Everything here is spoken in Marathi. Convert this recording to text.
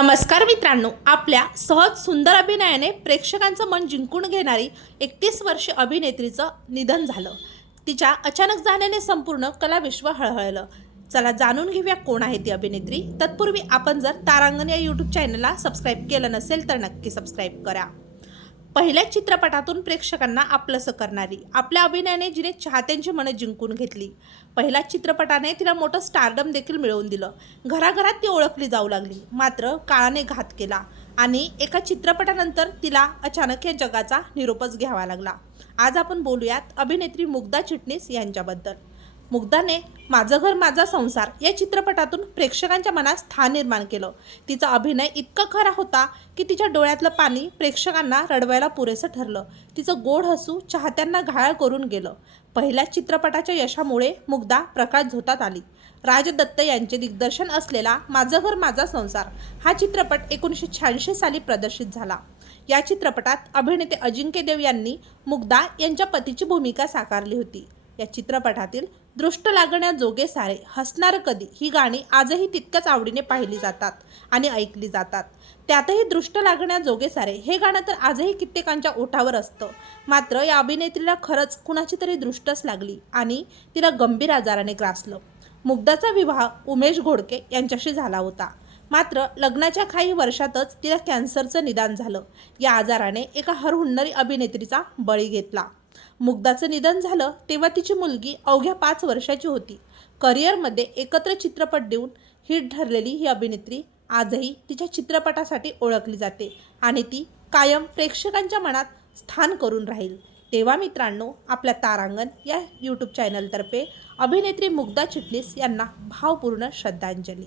नमस्कार मित्रांनो आपल्या सहज सुंदर अभिनयाने प्रेक्षकांचं मन जिंकून घेणारी एकतीस वर्षीय अभिनेत्रीचं निधन झालं. तिच्या अचानक झाल्याने संपूर्ण कलाविश्व हळहळलं. चला जाणून घेऊया कोण आहे ती अभिनेत्री. तत्पूर्वी आपण जर तारांगण या यूट्यूब चॅनलला सबस्क्राईब केलं नसेल तर नक्की सबस्क्राईब करा. पहिल्या चित्रपटातून प्रेक्षकांना आपलंसं करणारी. आपल्या अभिनयाने जिने चाहत्यांची मनं जिंकून घेतली. पहिल्या चित्रपटाने तिला मोठं स्टारडम देखील मिळवून दिलं. घराघरात ती ओळखली जाऊ लागली. मात्र काळाने घात केला आणि एका चित्रपटानंतर तिला अचानक या जगाचा निरोपच घ्यावा लागला. आज आपण बोलूयात अभिनेत्री मुग्धा चिटणीस यांच्याबद्दल. मुग्धाने माझं घर माझा संसार या चित्रपटातून प्रेक्षकांच्या मनात स्थान निर्माण केलं. तिचा अभिनय इतका खरा होता की तिच्या डोळ्यातलं पाणी प्रेक्षकांना रडवायला पुरेसं ठरलं. तिचं गोड हसू चाहत्यांना घायाळ करून गेलं. पहिल्याच चित्रपटाच्या यशामुळे मुग्धा प्रकाश झोतात आली. राजदत्त यांचे दिग्दर्शन असलेला माझं घर माझा संसार हा चित्रपट एकोणीसशे शहाऐंशी साली प्रदर्शित झाला. या चित्रपटात अभिनेते अजिंक्य देव यांनी मुग्धा यांच्या पतीची भूमिका साकारली होती. या चित्रपटातील दृष्ट लागण्याजोगे सारे हसणार कधी ही गाणी आजही तितक्याच आवडीने पाहिली जातात आणि ऐकली जातात. त्यातही दृष्ट लागण्याजोगे सारे हे गाणं तर आजही कित्येकांच्या ओठावर असतं. मात्र या अभिनेत्रीला खरंच कुणाची तरी दृष्टच लागली आणि तिला गंभीर आजाराने ग्रासलं. मुग्धाचा विवाह उमेश घोडके यांच्याशी झाला होता. मात्र लग्नाच्या काही वर्षातच तिला कॅन्सरचं निदान झालं. या आजाराने एका हरहुन्नरी अभिनेत्रीचा बळी घेतला. मुग्धाचं निधन झालं तेव्हा तिची मुलगी अवघ्या पाच वर्षाची होती. करिअरमध्ये एकत्र चित्रपट देऊन हिट ठरलेली ही अभिनेत्री आजही तिच्या चित्रपटासाठी ओळखली जाते आणि ती कायम प्रेक्षकांच्या मनात स्थान करून राहील. तेव्हा मित्रांनो आपल्या तारांगण या यूट्यूब चॅनलतर्फे अभिनेत्री मुग्धा चिटणीस यांना भावपूर्ण श्रद्धांजली.